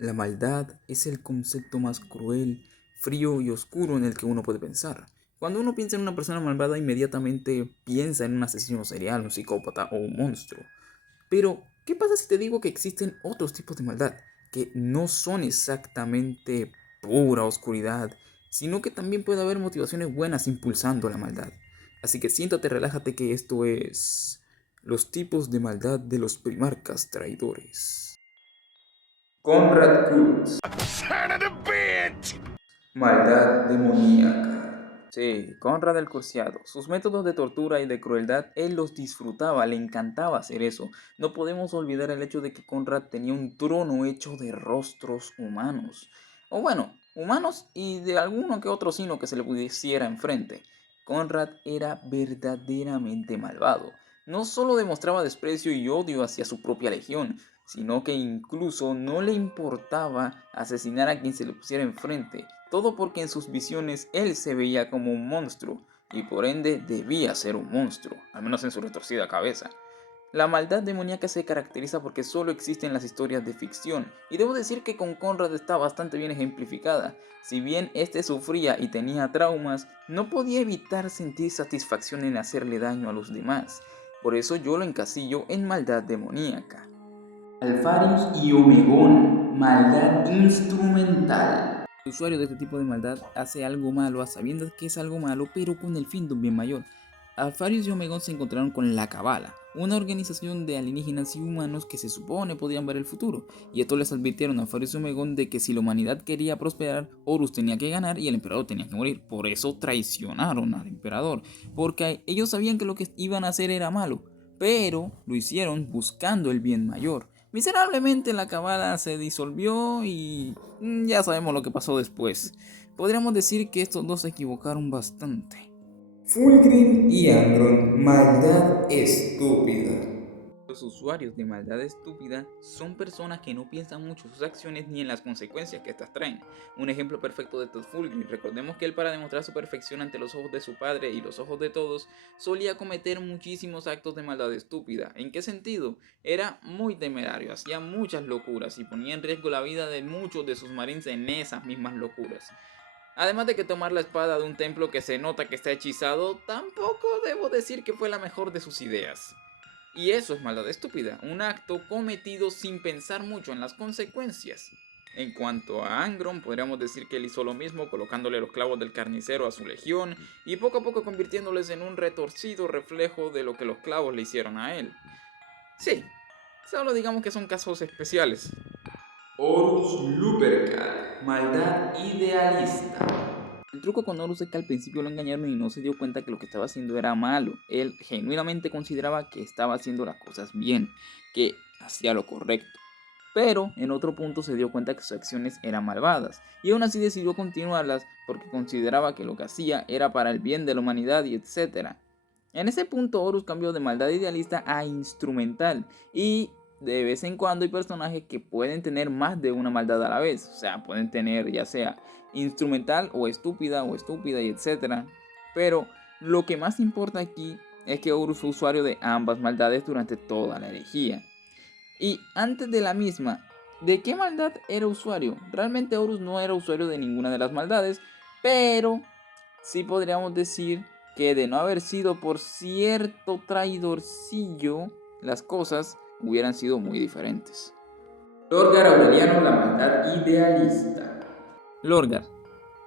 La maldad es el concepto más cruel, frío y oscuro en el que uno puede pensar. Cuando uno piensa en una persona malvada, inmediatamente piensa en un asesino serial, un psicópata o un monstruo. Pero, ¿qué pasa si te digo que existen otros tipos de maldad? Que no son exactamente pura oscuridad, sino que también puede haber motivaciones buenas impulsando la maldad. Así que siéntate, relájate que esto es los tipos de maldad de los primarcas traidores. Conrad Kurtz. Maldad demoníaca. Sí, Conrad el Curciado. Sus métodos de tortura y de crueldad, él los disfrutaba, le encantaba hacer eso. No podemos olvidar el hecho de que Conrad tenía un trono hecho de rostros humanos. O bueno, humanos y de alguno que otro sino que se le pusiera enfrente. Conrad era verdaderamente malvado. No solo demostraba desprecio y odio hacia su propia legión, sino que incluso no le importaba asesinar a quien se le pusiera enfrente, todo porque en sus visiones él se veía como un monstruo, y por ende debía ser un monstruo, al menos en su retorcida cabeza. La maldad demoníaca se caracteriza porque solo existe en las historias de ficción, y debo decir que con Conrad está bastante bien ejemplificada. Si bien este sufría y tenía traumas, no podía evitar sentir satisfacción en hacerle daño a los demás. Por eso yo lo encasillo en maldad demoníaca. Alfarius y Omegón, maldad instrumental. El usuario de este tipo de maldad hace algo malo a sabiendas que es algo malo, pero con el fin de un bien mayor. Alfarius y Omegón se encontraron con la Cabala, una organización de alienígenas y humanos que se supone podían ver el futuro, y estos les advirtieron a Alfarius y Omegón de que si la humanidad quería prosperar, Horus tenía que ganar y el emperador tenía que morir. Por eso traicionaron al emperador, porque ellos sabían que lo que iban a hacer era malo, pero lo hicieron buscando el bien mayor. Miserablemente la cabala se disolvió y ya sabemos lo que pasó después. Podríamos decir que estos dos se equivocaron bastante. Fulgrim y Angron, maldad estúpida. Los usuarios de maldad estúpida son personas que no piensan mucho sus acciones ni en las consecuencias que estas traen. Un ejemplo perfecto de esto es Fulgrim. Recordemos que él, para demostrar su perfección ante los ojos de su padre y los ojos de todos, solía cometer muchísimos actos de maldad estúpida. ¿En qué sentido? Era muy temerario, hacía muchas locuras y ponía en riesgo la vida de muchos de sus marines en esas mismas locuras. Además de que tomar la espada de un templo que se nota que está hechizado, tampoco debo decir que fue la mejor de sus ideas. Y eso es maldad estúpida, un acto cometido sin pensar mucho en las consecuencias. En cuanto a Angron, podríamos decir que él hizo lo mismo, colocándole los clavos del carnicero a su legión y poco a poco convirtiéndoles en un retorcido reflejo de lo que los clavos le hicieron a él. Sí, solo digamos que son casos especiales. Horus Lupercal, maldad idealista. El truco con Horus es que al principio lo engañaron y no se dio cuenta que lo que estaba haciendo era malo. Él genuinamente consideraba que estaba haciendo las cosas bien, que hacía lo correcto. Pero en otro punto se dio cuenta que sus acciones eran malvadas, y aún así decidió continuarlas porque consideraba que lo que hacía era para el bien de la humanidad y etc. En ese punto Horus cambió de maldad idealista a instrumental, y de vez en cuando hay personajes que pueden tener más de una maldad a la vez, o sea, pueden tener ya sea instrumental o estúpida y etc. Pero lo que más importa aquí es que Horus fue usuario de ambas maldades durante toda la herejía. Y antes de la misma, ¿de qué maldad era usuario? Realmente Horus no era usuario de ninguna de las maldades, pero sí podríamos decir que de no haber sido por cierto traidorcillo, las cosas hubieran sido muy diferentes. Lorgar Aureliano, la maldad idealista. Lorgar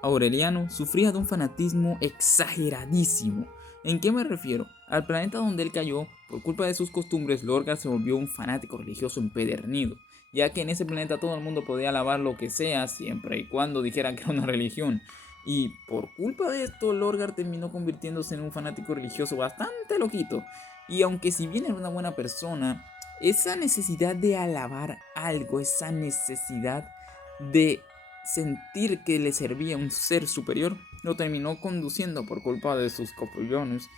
Aureliano sufría de un fanatismo exageradísimo. ¿En qué me refiero? Al planeta donde él cayó, por culpa de sus costumbres, Lorgar se volvió un fanático religioso empedernido, ya que en ese planeta todo el mundo podía alabar lo que sea, siempre y cuando dijeran que era una religión. Y por culpa de esto, Lorgar terminó convirtiéndose en un fanático religioso bastante loquito. Y aunque si bien era una buena persona, esa necesidad de alabar algo, esa necesidad de sentir que le servía un ser superior, lo terminó conduciendo por culpa de sus copullones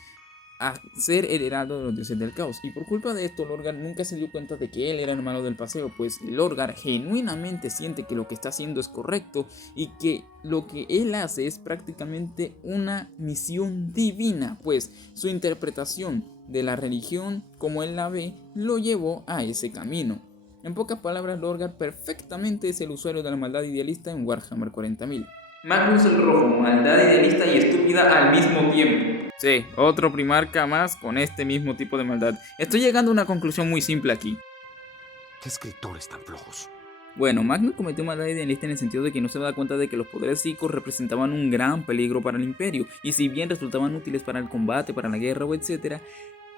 a ser el heraldo de los dioses del caos. Y por culpa de esto, Lorgar nunca se dio cuenta de que él era el malo del paseo, pues Lorgar genuinamente siente que lo que está haciendo es correcto y que lo que él hace es prácticamente una misión divina, pues su interpretación de la religión como él la ve lo llevó a ese camino. En pocas palabras, Lorgar perfectamente es el usuario de la maldad idealista en Warhammer 40.000. Magnus el Rojo, maldad idealista y estúpida al mismo tiempo. Sí, otro primarca más con este mismo tipo de maldad. Estoy llegando a una conclusión muy simple aquí. ¿Qué escritores tan flojos? Bueno, Magnus cometió maldad idealista en el sentido de que no se da cuenta de que los poderes psíquicos representaban un gran peligro para el imperio, y si bien resultaban útiles para el combate, para la guerra o etc.,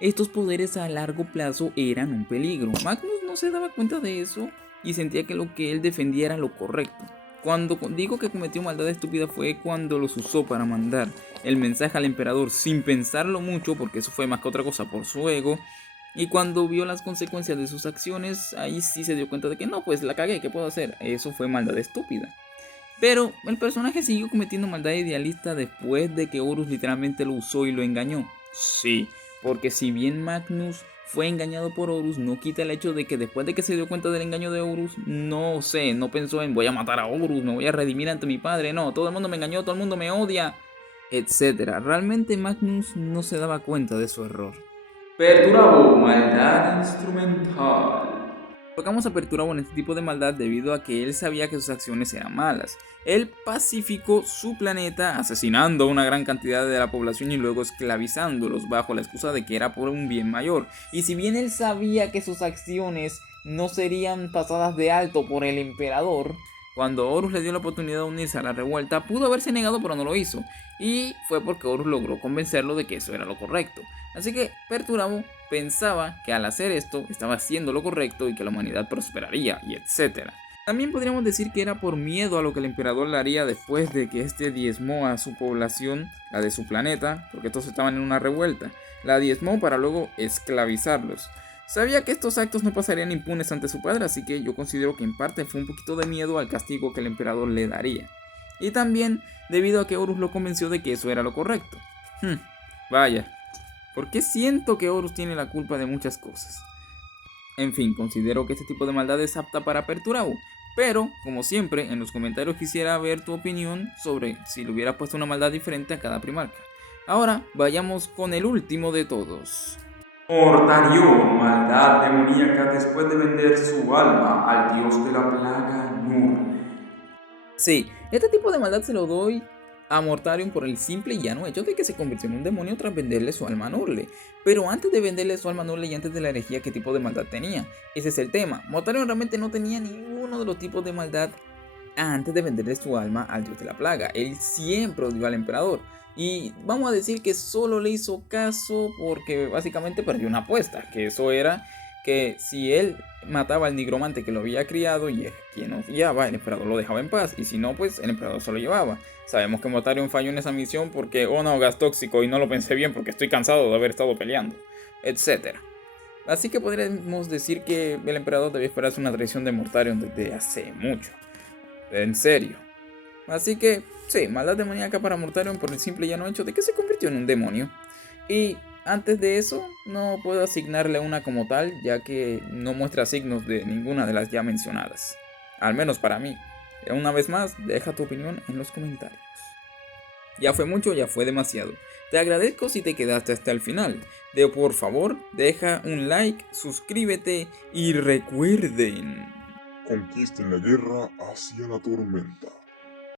estos poderes a largo plazo eran un peligro. Magnus no se daba cuenta de eso y sentía que lo que él defendía era lo correcto. Cuando digo que cometió maldad estúpida fue cuando los usó para mandar el mensaje al emperador sin pensarlo mucho, porque eso fue más que otra cosa por su ego. Y cuando vio las consecuencias de sus acciones, ahí sí se dio cuenta de que no, pues la cagué, ¿qué puedo hacer? Eso fue maldad estúpida. Pero el personaje siguió cometiendo maldad idealista después de que Horus literalmente lo usó y lo engañó. Sí, porque si bien Magnus fue engañado por Horus, no quita el hecho de que después de que se dio cuenta del engaño de Horus, no pensó en voy a matar a Horus, me voy a redimir ante mi padre, no, todo el mundo me engañó, todo el mundo me odia, etcétera. Realmente Magnus no se daba cuenta de su error. Perturabo, maldad instrumental. Tocamos a Perturabo en este tipo de maldad debido a que él sabía que sus acciones eran malas. Él pacificó su planeta asesinando a una gran cantidad de la población y luego esclavizándolos bajo la excusa de que era por un bien mayor. Y si bien él sabía que sus acciones no serían pasadas de alto por el emperador, cuando Horus le dio la oportunidad de unirse a la revuelta, pudo haberse negado pero no lo hizo. Y fue porque Horus logró convencerlo de que eso era lo correcto. Así que Perturabo pensaba que al hacer esto estaba haciendo lo correcto y que la humanidad prosperaría y etc. También podríamos decir que era por miedo a lo que el emperador le haría después de que este diezmó a su población, la de su planeta, porque estos estaban en una revuelta. La diezmó para luego esclavizarlos. Sabía que estos actos no pasarían impunes ante su padre, así que yo considero que en parte fue un poquito de miedo al castigo que el emperador le daría. Y también debido a que Horus lo convenció de que eso era lo correcto. Vaya, ¿por qué siento que Horus tiene la culpa de muchas cosas? En fin, considero que este tipo de maldad es apta para Perturabo. Pero, como siempre, en los comentarios quisiera ver tu opinión sobre si le hubiera puesto una maldad diferente a cada primarca. Ahora, vayamos con el último de todos. Mortarion, maldad demoníaca después de vender su alma al dios de la plaga Nur. Sí, este tipo de maldad se lo doy a Mortarion por el simple y llano hecho de que se convirtió en un demonio tras venderle su alma a Nurle. Pero antes de venderle su alma a Nurle y antes de la herejía, ¿qué tipo de maldad tenía? Ese es el tema. Mortarion realmente no tenía ninguno de los tipos de maldad antes de venderle su alma al dios de la plaga. Él siempre odió al emperador. Y vamos a decir que solo le hizo caso porque básicamente perdió una apuesta, que eso era que si él mataba al nigromante que lo había criado y es quien nos guiaba, el emperador lo dejaba en paz, y si no, pues el emperador se lo llevaba. Sabemos que Mortarion falló en esa misión porque, oh no, gas tóxico y no lo pensé bien porque estoy cansado de haber estado peleando, etc. Así que podríamos decir que el emperador debía esperarse una traición de Mortarion desde hace mucho. En serio. Así que, sí, maldad demoníaca para Mortarion por el simple y llano hecho de que se convirtió en un demonio. Y antes de eso, no puedo asignarle una como tal, ya que no muestra signos de ninguna de las ya mencionadas. Al menos para mí. Una vez más, deja tu opinión en los comentarios. Ya fue mucho, ya fue demasiado. Te agradezco si te quedaste hasta el final. Por favor, deja un like, suscríbete y recuerden... Conquisten la guerra hacia la tormenta.